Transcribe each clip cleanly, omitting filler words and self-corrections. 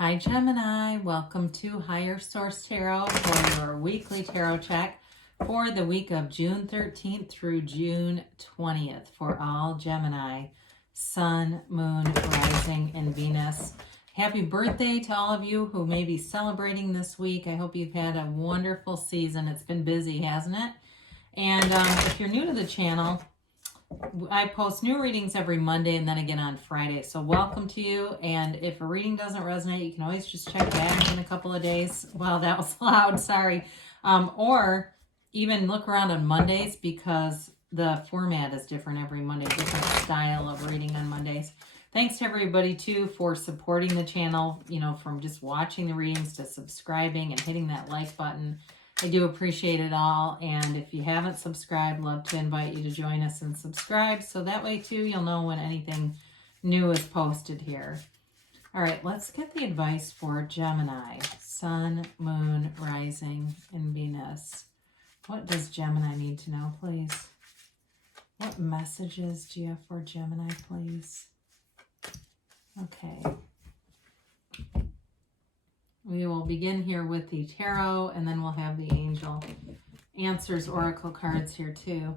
Hi Gemini, welcome to Higher Source Tarot for your weekly tarot check for the week of June 13th through June 20th for all Gemini, Sun, Moon, Rising, and Venus. Happy birthday to all of you who may be celebrating this week. I hope you've had a wonderful season. It's been busy, hasn't it? And if you're new to the channel, I post new readings every Monday and then again on Friday. So welcome to you. And if a reading doesn't resonate, you can always just check back in a couple of days. Wow, that was loud. Sorry. Or even look around on Mondays because the format is different every Monday. Different style of reading on Mondays. Thanks to everybody, too, for supporting the channel, from just watching the readings to subscribing and hitting that like button. I do appreciate it all, and if you haven't subscribed, love to invite you to join us and subscribe, so that way, too, you'll know when anything new is posted here. All right, let's get the advice for Gemini, Sun, Moon, Rising, and Venus. What does Gemini need to know, please? What messages do you have for Gemini, please? Okay. We will begin here with the tarot, and then we'll have the angel answers oracle cards here too.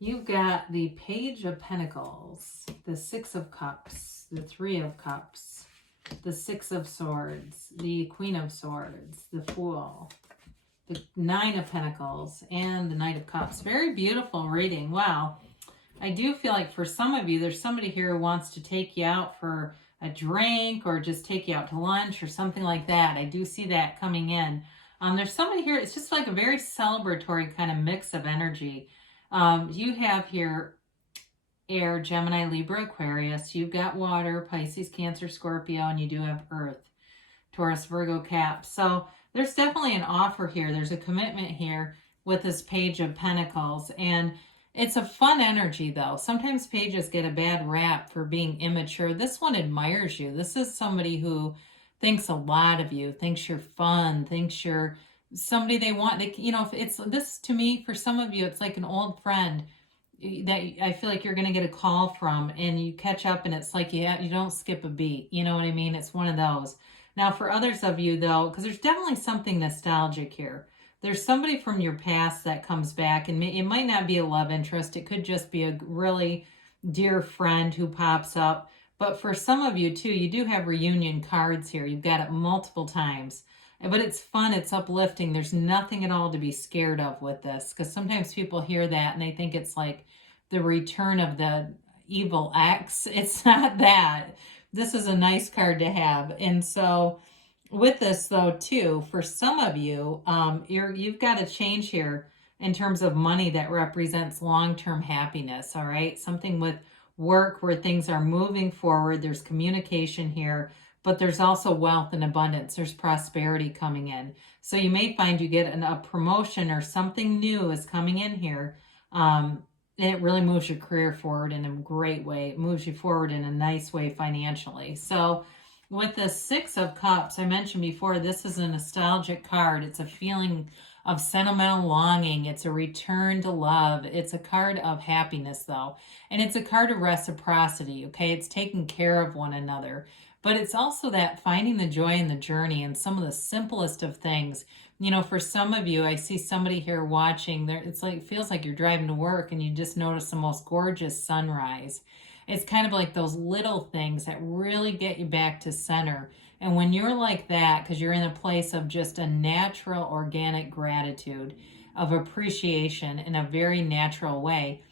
You've got the Page of Pentacles, the Six of Cups, the Three of Cups, the Six of Swords, the Queen of Swords, the Fool, the Nine of Pentacles, and the Knight of Cups. Very beautiful reading. Wow. I do feel like for some of you, there's somebody here who wants to take you out for a drink or just take you out to lunch or something like that. I do see that coming in. There's somebody here, it's just like a very celebratory kind of mix of energy. You have here air, Gemini, Libra, Aquarius. You've got water, Pisces, Cancer, Scorpio, and you do have earth, Taurus, Virgo, Cap. So there's definitely an offer here. There's a commitment here with this Page of Pentacles. And it's a fun energy, though. Sometimes pages get a bad rap for being immature. This one admires you. This is somebody who thinks a lot of you, thinks you're fun, thinks you're somebody they want. If it's this, to me, for some of you, it's like an old friend that I feel like you're going to get a call from, and you catch up, and it's like you don't skip a beat. You know what I mean? It's one of those. Now, for others of you, though, because there's definitely something nostalgic here. There's somebody from your past that comes back, and it might not be a love interest. It could just be a really dear friend who pops up. But for some of you, too, you do have reunion cards here. You've got it multiple times. But it's fun. It's uplifting. There's nothing at all to be scared of with this, because sometimes people hear that and they think it's like the return of the evil ex. It's not that. This is a nice card to have. And so with this, though, too, for some of you, you've got a change here in terms of money that represents long-term happiness, all right? Something with work where things are moving forward. There's communication here, but there's also wealth and abundance. There's prosperity coming in. So you may find you get a promotion or something new is coming in here. And it really moves your career forward in a great way. It moves you forward in a nice way financially. So with the Six of Cups, I mentioned before, this is a nostalgic card. It's a feeling of sentimental longing. It's a return to love. It's a card of happiness, though. And it's a card of reciprocity, okay? It's taking care of one another. But it's also that finding the joy in the journey and some of the simplest of things. For some of you, I see somebody here watching. It's like, it feels like you're driving to work and you just notice the most gorgeous sunrise. It's kind of like those little things that really get you back to center. And when you're like that, because you're in a place of just a natural, organic gratitude, of appreciation in a very natural way,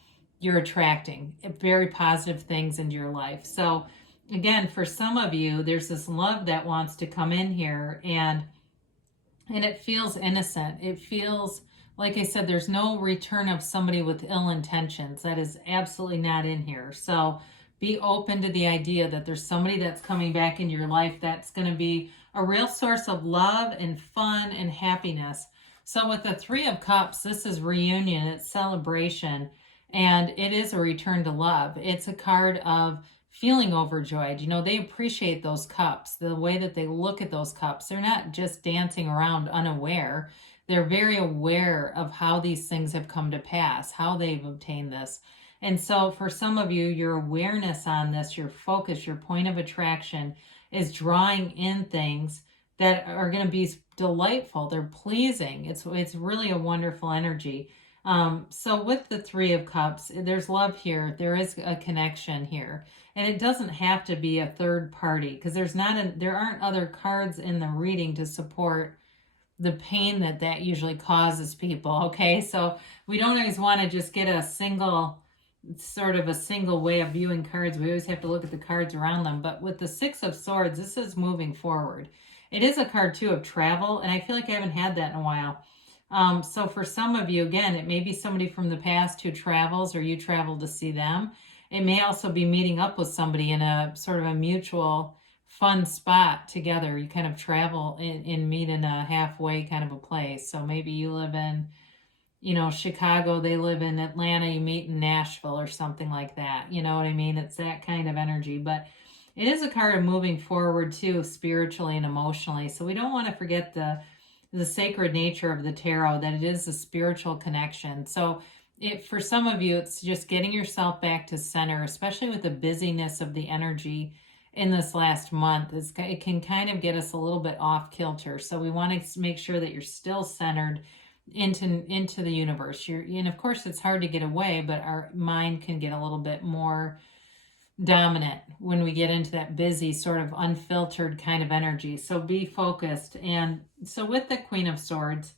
you're attracting very positive things into your life. So again, for some of you, there's this love that wants to come in here, and it feels innocent. It feels, like I said, there's no return of somebody with ill intentions. That is absolutely not in here. So be open to the idea that there's somebody that's coming back into your life that's going to be a real source of love and fun and happiness. So with the Three of Cups, this is reunion, it's celebration, and it is a return to love. It's a card of feeling overjoyed. They appreciate those cups, the way that they look at those cups. They're not just dancing around unaware. They're very aware of how these things have come to pass, how they've obtained this. And so for some of you, your awareness on this, your focus, your point of attraction is drawing in things that are going to be delightful. They're pleasing. It's really a wonderful energy. So with the Three of Cups, there's love here. There is a connection here. And it doesn't have to be a third party, because there aren't other cards in the reading to support the pain that usually causes people. Okay, so we don't always want to just get a single way of viewing cards. We always have to look at the cards around them. But with the Six of Swords, this is moving forward. It is a card too of travel, and I feel like I haven't had that in a while. So for some of you, again, it may be somebody from the past who travels, or you travel to see them. It may also be meeting up with somebody in a sort of a mutual fun spot together. You kind of travel and meet in a halfway kind of a place. So maybe you live in, Chicago, they live in Atlanta, you meet in Nashville or something like that. You know what I mean? It's that kind of energy. But it is a card of moving forward too, spiritually and emotionally. So we don't want to forget the sacred nature of the tarot, that it is a spiritual connection. So for some of you, it's just getting yourself back to center, especially with the busyness of the energy in this last month. It can kind of get us a little bit off kilter. So we want to make sure that you're still centered into the universe. And of course, it's hard to get away, but our mind can get a little bit more dominant when we get into that busy, sort of unfiltered kind of energy. So be focused. And so with the Queen of Swords,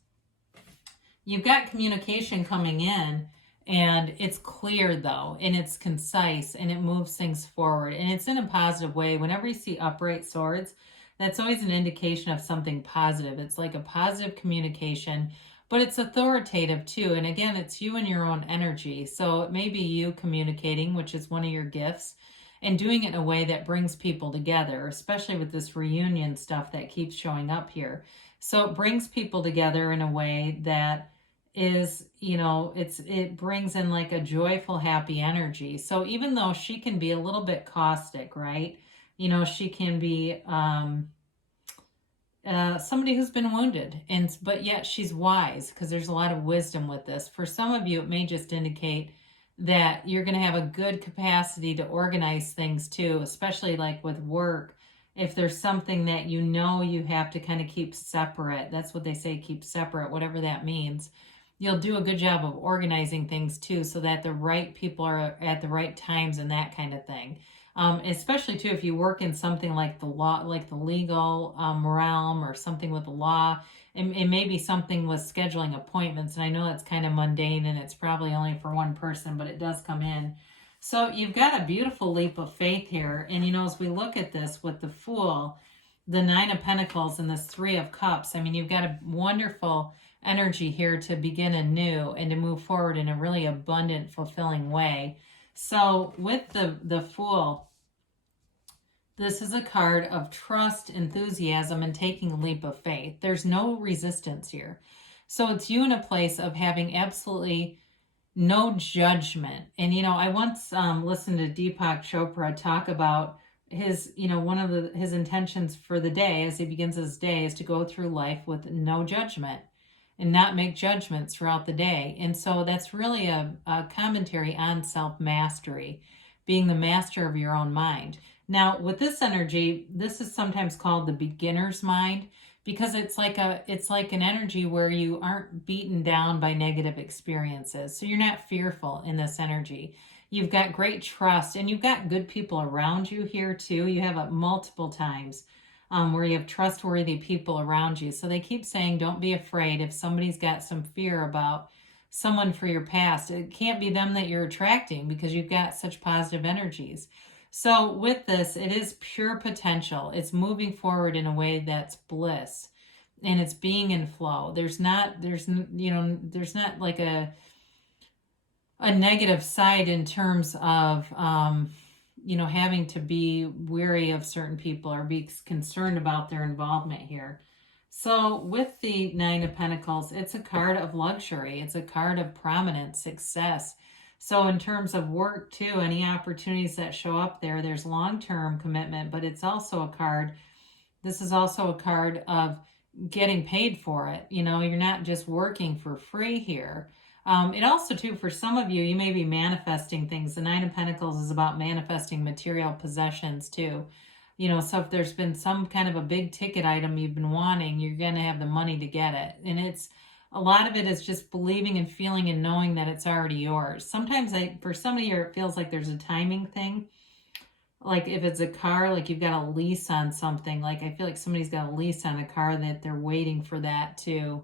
you've got communication coming in, and it's clear though, and it's concise, and it moves things forward, and it's in a positive way. Whenever you see upright swords, that's always an indication of something positive. It's like a positive communication, but it's authoritative too. And again, it's you and your own energy. So it may be you communicating, which is one of your gifts, and doing it in a way that brings people together, especially with this reunion stuff that keeps showing up here. So it brings people together in a way that is, it brings in like a joyful, happy energy. So even though she can be a little bit caustic, right? She can be somebody who's been wounded, but yet she's wise, because there's a lot of wisdom with this. For some of you, it may just indicate that you're going to have a good capacity to organize things too, especially like with work. If there's something that you have to kind of keep separate, that's what they say, keep separate, whatever that means. You'll do a good job of organizing things too, so that the right people are at the right times and that kind of thing. Especially too, if you work in something like the law, like the legal realm, or something with the law. It may be something with scheduling appointments, and I know that's kind of mundane, and it's probably only for one person, but it does come in. So you've got a beautiful leap of faith here. And as we look at this with the Fool, the Nine of Pentacles, and this Three of Cups, you've got a wonderful energy here to begin anew and to move forward in a really abundant, fulfilling way. So with the Fool, this is a card of trust, enthusiasm, and taking a leap of faith. There's no resistance here. So it's you in a place of having absolutely no judgment. And, I once listened to Deepak Chopra talk about his, one of his intentions for the day, as he begins his day, is to go through life with no judgment and not make judgments throughout the day. And so that's really a commentary on self-mastery, being the master of your own mind. Now, with this energy, this is sometimes called the beginner's mind, because it's like an energy where you aren't beaten down by negative experiences. So you're not fearful in this energy. You've got great trust, and you've got good people around you here too. You have it multiple times where you have trustworthy people around you. So they keep saying, don't be afraid. If somebody's got some fear about someone for your past, it can't be them that you're attracting, because you've got such positive energies. So with this, it is pure potential. It's moving forward in a way that's bliss, and it's being in flow. There's not like a negative side in terms of, having to be weary of certain people or be concerned about their involvement here. So with the Nine of Pentacles, it's a card of luxury. It's a card of prominence, success. So in terms of work too, any opportunities that show up there, there's long-term commitment, but it's also a card. This is also a card of getting paid for it. You're not just working for free here. It also, too, for some of you, you may be manifesting things. The Nine of Pentacles is about manifesting material possessions, too. You know, so if there's been some kind of a big ticket item you've been wanting, you're going to have the money to get it. And it's, a lot of it is just believing and feeling and knowing that it's already yours. Sometimes for some of you, it feels like there's a timing thing. Like if it's a car, like you've got a lease on something. Like I feel like somebody's got a lease on a car that they're waiting for that to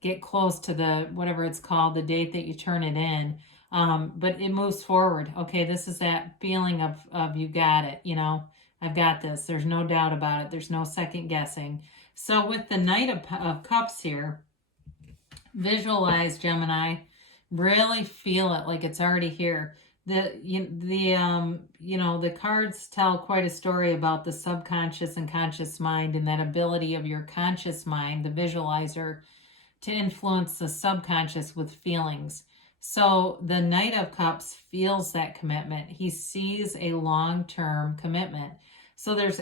get close to the, whatever it's called, the date that you turn it in. But it moves forward. Okay, this is that feeling of you got it, you know, I've got this. There's no doubt about it. There's no second guessing. So with the Knight of Cups here, visualize, Gemini, really feel it like it's already here. The cards tell quite a story about the subconscious and conscious mind, and that ability of your conscious mind, the visualizer, to influence the subconscious with feelings. So the Knight of Cups feels that commitment. He sees a long-term commitment. So there's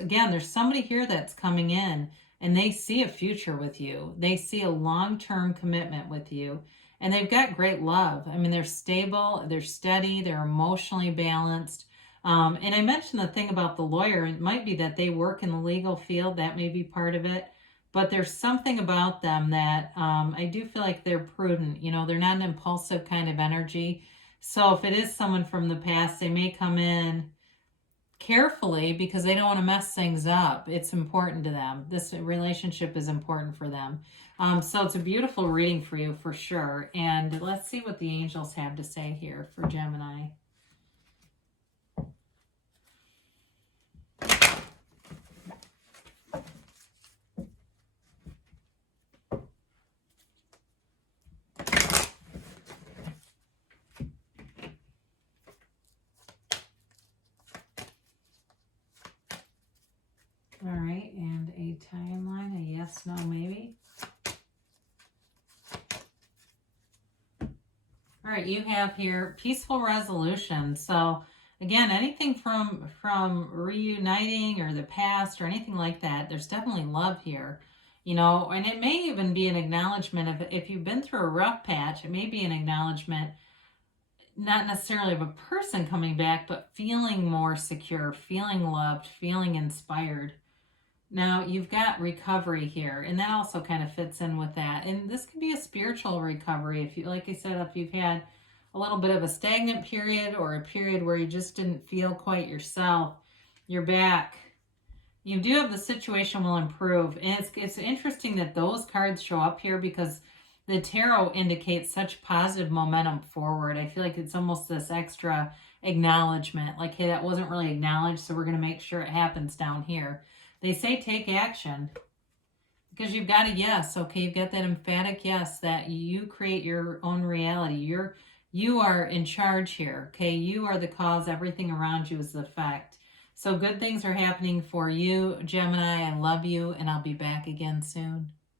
somebody here that's coming in and they see a future with you. They see a long-term commitment with you. And they've got great love. I mean, they're stable, they're steady, they're emotionally balanced. And I mentioned the thing about the lawyer. It might be that they work in the legal field. That may be part of it. But there's something about them that I do feel like they're prudent. You know, they're not an impulsive kind of energy. So if it is someone from the past, they may come in carefully because they don't want to mess things up. It's important to them. This relationship is important for them. So it's a beautiful reading for you for sure. And let's see what the angels have to say here for Gemini. All right, and a timeline, a yes, no, maybe. All right, you have here peaceful resolution. So again, anything from reuniting or the past or anything like that, there's definitely love here. You know, and it may even be an acknowledgement of, if you've been through a rough patch, it may be an acknowledgement, not necessarily of a person coming back, but feeling more secure, feeling loved, feeling inspired. Now, you've got recovery here, and that also kind of fits in with that. And this could be a spiritual recovery. If you, like I said, if you've had a little bit of a stagnant period or a period where you just didn't feel quite yourself, you're back. You do have the situation will improve. And it's interesting that those cards show up here because the tarot indicates such positive momentum forward. I feel like it's almost this extra acknowledgement. Like, hey, that wasn't really acknowledged, so we're going to make sure it happens down here. They say take action because you've got a yes. Okay, you've got that emphatic yes that you create your own reality. You are in charge here. Okay, you are the cause. Everything around you is the effect. So good things are happening for you, Gemini. I love you, and I'll be back again soon.